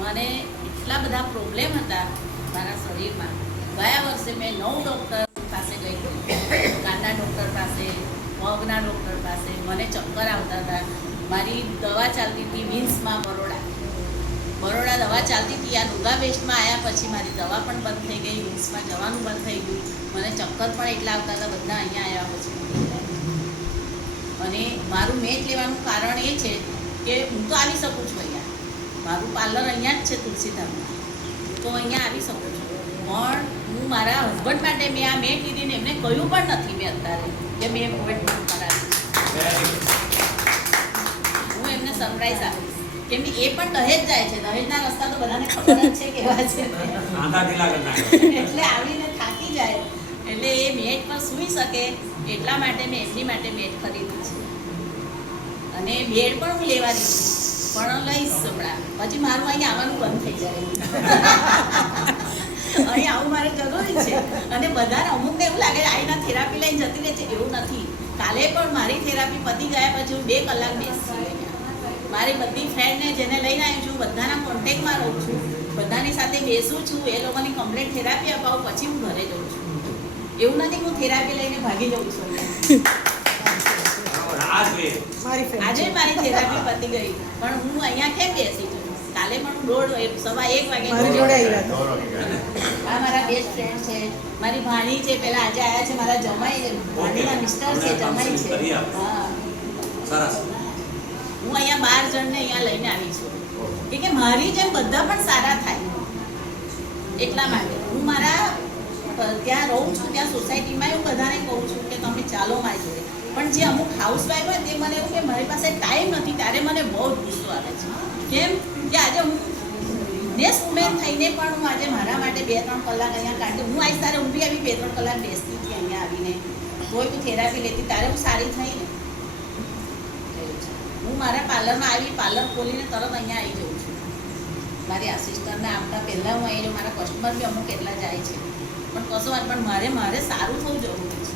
મને એટલા બધા પ્રોબ્લેમ હતા મારા શરીરમાં. ગયા વર્ષે મેં 9 ડૉક્ટર પાસે ગઈ હતી. કાનના ડૉક્ટર પાસે, પગના ડૉક્ટર પાસે. મને ચક્કર આવતા હતા. મારી દવા ચાલતી હતી વિન્સમાં, બરોડા દવા ચાલતી હતી. આ નુગા વેસ્ટમાં આવ્યા પછી મારી દવા પણ બંધ થઈ ગઈ, વિન્સમાં જવાનું બંધ થઈ ગયું. મને ચક્કર પણ એટલા આવતા હતા, બધા અહીંયા આવ્યા પછી. અને મારું મેચ લેવાનું કારણ એ છે કે હું તો આવી શકું છું અહીંયા, મારું પાર્લર અહીંયા જ છે તુલસીધામમાં, તો અહીંયા આવી શકું છું. પણ હું મારા હસબન્ડ માટે મેં આ મેટ લીધીને એમને કહ્યું પણ નથી મેં અત્યારે કે મેં મેટ કરાવી. હું એમને સરપ્રાઈઝ આપીશ, કેમ કે એ પણ દહેજ જાય છે. દહેજના રસ્તા તો બધાને ખબર જ છે કેવા છે, એટલે આવીને થાકી જાય એટલે એ મેટ પર સૂઈ શકે એટલા માટે મેં એમની માટે મેટ ખરીદી છે. અને બેડ પણ હું લેવા દીધી, પણ લઈશ હમણાં. પછી મારું અહીંયા આવવાનું બંધ થઈ જાય. અહીં આવું મારે જરૂરી છે. અને બધાને અમુકને એવું લાગે આઈના થેરાપી લઈને જતી રહે છે, એવું નથી. કાલે પણ મારી થેરાપી પતી ગયા પછી હું 2 કલાક બેસી અહીંયા. મારી બધી ફ્રેન્ડને જેને લઈને આવી છું બધાના કોન્ટેક્ટમાં રહું છું, બધાની સાથે બેસું છું, એ લોકોની કમ્પ્લીટ થેરાપી અપાવું પછી હું ઘરે જઉં છું. એવું નથી હું થેરાપી લઈને ભાગી જઉં છું. આજે મારી થેરાપી પતી ગઈ પણ હું અહીંયા કેમ બેસી છું? કાલે પણ હું 1:30 વાગે આ મારા બેસ્ટ ફ્રેન્ડ છે, મારી ભાણી છે, પેલા આજે આવ્યા છે મારા જમાઈ, ભાણીના મિસ્ટર છે, જમાઈ છે. હા સરસ. હું અહીંયા 12 જણને અહીંયા લઈને આવી છું કે મારી જેમ બધા પણ સારા થાય એટલા માટે. હું મારા ત્યાં રહું છું ત્યાં સોસાયટીમાં હું બધાને કહું છું કે તમે ચાલો મારી જોડે. પણ જે અમુક હાઉસવાઈફ હોય તે મને એવું કે મારી પાસે ટાઈમ નથી, ત્યારે મને બહુ જ ગુસ્સો આવે છે. કેમ કે આજે હું બિઝનેસ વુમેન થઈને પણ હું આજે મારા માટે 2-3 કલાક અહીંયા કાઢી. હું આવીશ તારે હું બી આવી 2-3 કલાક બેસતી હતી અહીંયા આવીને, કોઈ તું થેરાપી લેતી તારે હું સારી થઈ ને. હું મારા પાર્લરમાં આવી, પાર્લર ખોલીને તરત અહીંયા આવી જાઉં છું. મારી આસિસ્ટન્ટને આપતા પહેલાં હું આવી જાઉં. મારા કસ્ટમર બી અમુક એટલા જાય છે, પણ કશો વાત, પણ મારે સારું થવું જરૂરી છે.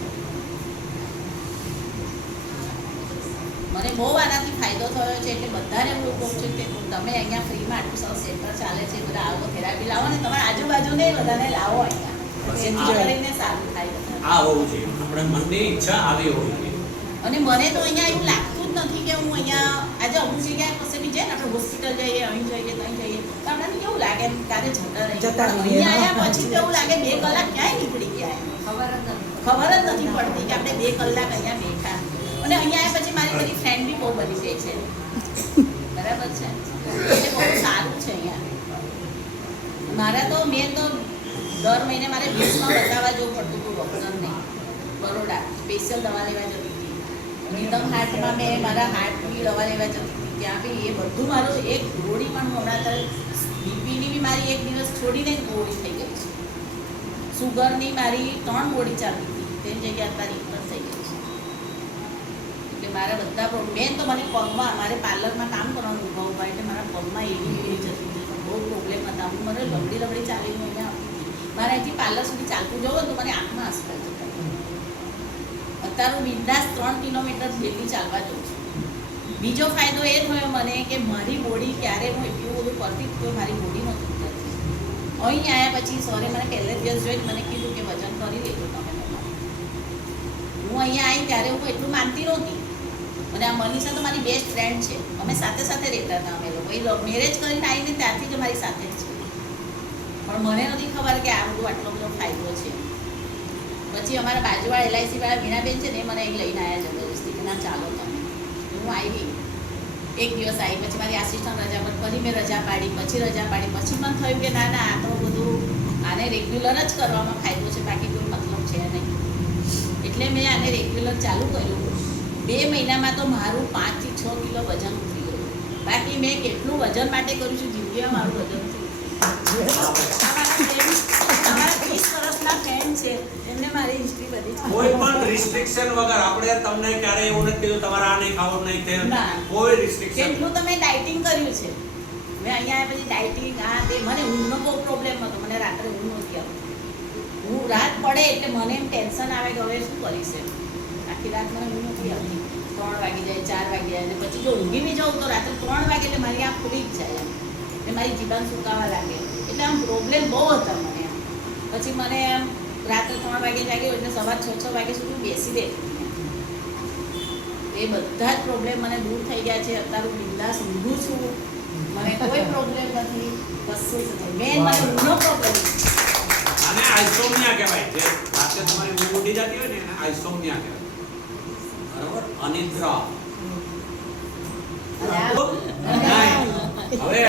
મને બહુ આનાથી ફાયદો થયો છે. એટલે બધાને હું કહું છું કે તમે અહીંયા ફ્રીમાં આટલું સરસ સેન્ટર ચાલે છે, બધા આવો થેરાપી લાવો ને તમારા આજુબાજુને બધાને લાવો અહીંયા, જેથી કરીને સારું થાય. આ હોવું જોઈએ, આપણે મનની ઈચ્છા આવી હોવી જોઈએ. અને મને તો અહીંયા એવું લાગતું જ નથી કે હું અહીંયા આજે અમુક જગ્યાએ કશે બી જઈએ ને, આપણે હોસ્પિટલ જઈએ, અહીં જઈએ, ત્યાં જઈએ, તો આપણને કેવું લાગે કાલે જતા રહીએ. અહીંયા આવ્યા પછી તો એવું લાગે 2 કલાક ક્યાંય નીકળી ગયા, ખબર જ નથી પડતી કે આપણે 2 કલાક અહીંયા બેઠા. અને અહીંયા આવ્યા પછી મારી બધી ફ્રેન્ડ બી બહુ બની ગઈ છે, બરાબર છે, એટલે બહુ સારું છે અહીંયા. મારા તો મેં તો દર મહિને મારે 20માં બતાવવા જવું પડતું હતું ડૉક્ટરને, બરોડા સ્પેશિયલ દવા લેવા જતી હતી. નિતમ હાર્ટમાં મેં મારા હાર્ટની દવા લેવા જતી હતી, ત્યાં બી એ બધું મારું એક ગોળી પણ હું હમણાં અત્યારે બીપીની બી મારી 1 દિવસ છોડીને જ ગોળી થઈ ગઈ છે. સુગરની મારી 3 ગોળી ચાલતી હતી, તેની જગ્યાએ અત્યારે 1 જ થઈ ગઈ છે. એટલે મારા બધા મેન તો મને પગમાં, મારે પાર્લરમાં કામ કરવાનું ઉભા ઉભા, એટલે મારા પગમાં એવી જતી હતી, બહુ પ્રોબ્લેમ હતા. હું મને લંગડી ચાલીને અહીંયા આવતી હતી. મારે અહીંથી પાર્લર સુધી ચાલતું જવું તો મને આંખમાં આંસુ આવી જતા. અત્યારે હું બિંદાસ 3 કિલોમીટર ડેલી ચાલવા જઉં છું. બીજો ફાયદો એ થયો મને કે મારી બોડી, ક્યારે હું એટલું બધું કરતી તો મારી બોડી નહોતી ઉતરતી. અહીં આવ્યા પછી સરે મને પહેલે દિવસ જોઈને મને કીધું કે વજન કરી લેજો તમે. હું અહીંયા આવી ત્યારે હું એટલું માનતી નહોતી. અને આ મનીષા તો મારી બેસ્ટ ફ્રેન્ડ છે, અમે સાથે સાથે રહેતા હતા. અમે લોકો મેરેજ કરીને આવીને ત્યારથી જ અમારી સાથે જ છે. પણ મને નથી ખબર કે આ બધું આટલો બધો ફાયદો છે. પછી અમારા બાજુવાળા LIC વાળા મીનાબેન છે ને, મને અહીં લઈને આવ્યા જબરજસ્તી કે ના ચાલો તમે. હું આવી 1 દિવસ આવી, પછી મારી આસિસ્ટન્ટ રજા પર, ફરી મેં રજા પાડી, પછી રજા પાડી, પછી મને થયું કે ના આ તો બધું આને રેગ્યુલર જ કરવામાં ફાયદો છે, બાકી કોઈ મતલબ છે નહીં. એટલે મેં આને રેગ્યુલર ચાલુ કર્યું. 2 મહિનામાં તો મારું 5 થી 6 કિલો વજન ઉતરી ગયું. બાકી મેં કેટલું વજન માટે કર્યું છું, જિંદગીમાં મારું વજન ઉતરી તમારા 30 વર્ષના ફ્રેન્ડ છે, એમને મારી હિસ્ટ્રી બધી છે. કોઈ પણ રિસ્ટ્રિક્શન વગર આપણે તમને ક્યારે એવું નથી કીધું તમારે આ નહીં ખાવું, નહીં તે કોઈ રિસ્ટ્રિક્શન. કેટલું તમે ડાયટિંગ કર્યું છે. મેં અહીંયા આવ્યા પછી ડાયટિંગ આ તે, મને ઊંઘનો બહુ પ્રોબ્લેમ હતો, મને રાત્રે ઊંઘ નથી આવતી. હું રાત પડે એટલે મને એમ ટેન્શન આવે કે હવે શું કરીશ એમ. આખી રાત મને ઊંઘ નથી આવતી. 3 વાગી જાય, 4 વાગી જાય, અને પછી જો ઊંઘી બી જાઉં તો રાત્રે 3 વાગે એટલે મારી આંખ ખુલી જ જાય. ને મારી જીભ સુકાવા લાગે, એટલે આમ પ્રોબ્લેમ બહુ હતા મને. પછી મને આમ રાત્રે 3 વાગે જાગ્યો એટલે સવાર 6 વાગ્યા સુધી બેસી દે. એ બધા જ પ્રોબ્લેમ મને દૂર થઈ ગયા છે. અત્યારે હું બિંદાસ ઊંઘું છું, મને કોઈ પ્રોબ્લેમ નથી, કશું જ નથી. મેન મને ઊંઘનો પ્રોબ્લેમ. અને આઇસોમિયા કહેવાય, જે રાતે તમારી ઊંઘ ઉડી જતી હોય ને એને આઇસોમિયા કહેવાય. બરાબર, અનિદ્રા. અને આ હવે